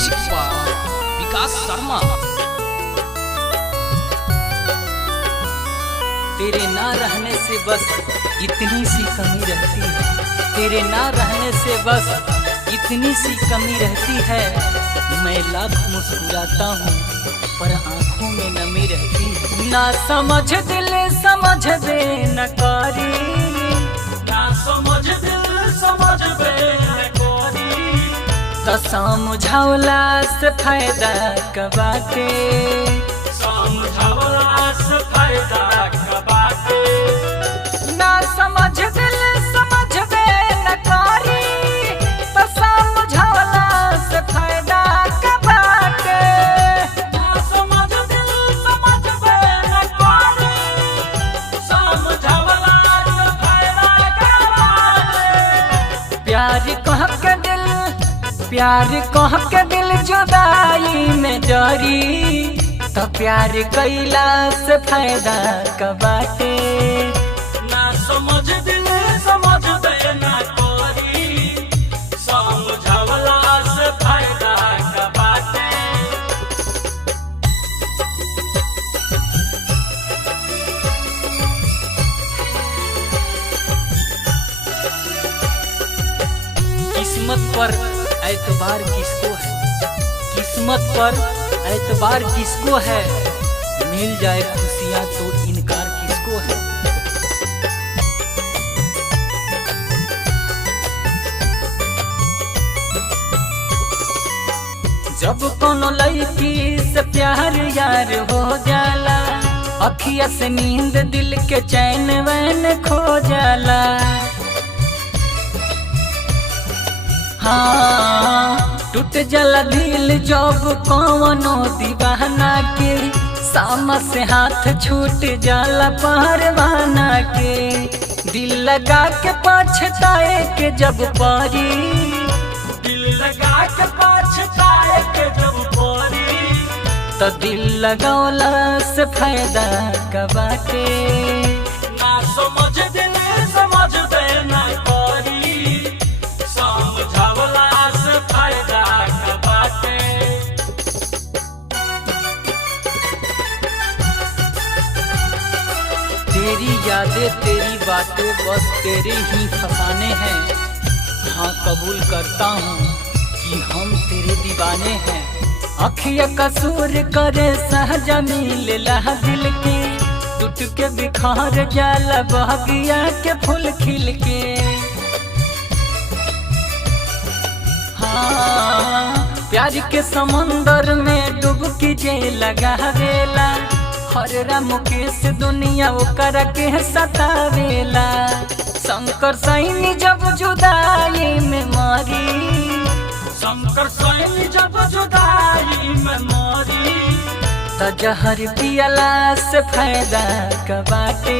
Music by विकास शर्मा। तेरे ना रहने से बस इतनी सी कमी रहती है, तेरे ना रहने से बस इतनी सी कमी रहती है। मैं लाख मुस्कुराता हूँ पर आंखों में नमी रहती है। ना समझ दिल समझ दे न कारी, ना समझ दिल समझ बे न कोरी, तो समझौला से फायदा कबाटे, समझौला से फायदा कबाटे। ना समझ दिल समझ दे न कारी, तो समझौला से फायदा कबाटे। ना समझ दिल समझ बे न कोरी, समझौला से फायदा कबाटे। प्यार कह के दिल जुदाई में जरी, तो प्यार कैला से फायदा कबाटे। ना समझ दिल समझ बे न कोरी, समझौला से फायदा कबाटे। किस्मत पर एतबार किसको है, किस्मत पर एतबार किसको है, मिल जाए खुशियाँ तो इनकार किसको है। जब कोनो लड़की से प्यार यार हो जाला, अखिया से नींद दिल के चैन वैन खो जाला। हाँ, टूट जाला दिल जब कौनो दीवाना के, सामा से हाथ छूट जाला परवाना के। दिल लगा के पछताए के जब पारी, दिल लगा के पछताए के जब पारी, तो दिल लगौला से फायदा कबाटे। ना समझ दिल समझ बे न कोरी, समझौला से फायदा कबाटे। तेरी यादें तेरी बातें बस तेरे ही फसाने हैं। हाँ कबूल करता हूँ कि हम तेरे दीवाने हैं। अखिया कसूर करे सहजा मिलेला दिल के, टूट के बिखर जाला बगिया के फूल खिल के। हाँ, प्यार के समंदर में डुबकी जे लगावेला, हर राम मुकेश दुनिया ओकर के सतावेला। शंकर सैनी जब जुदाई में मारी, शंकर सैनी जब जुदाई में मरी, तो जहर पियला से फायदा कबाटे।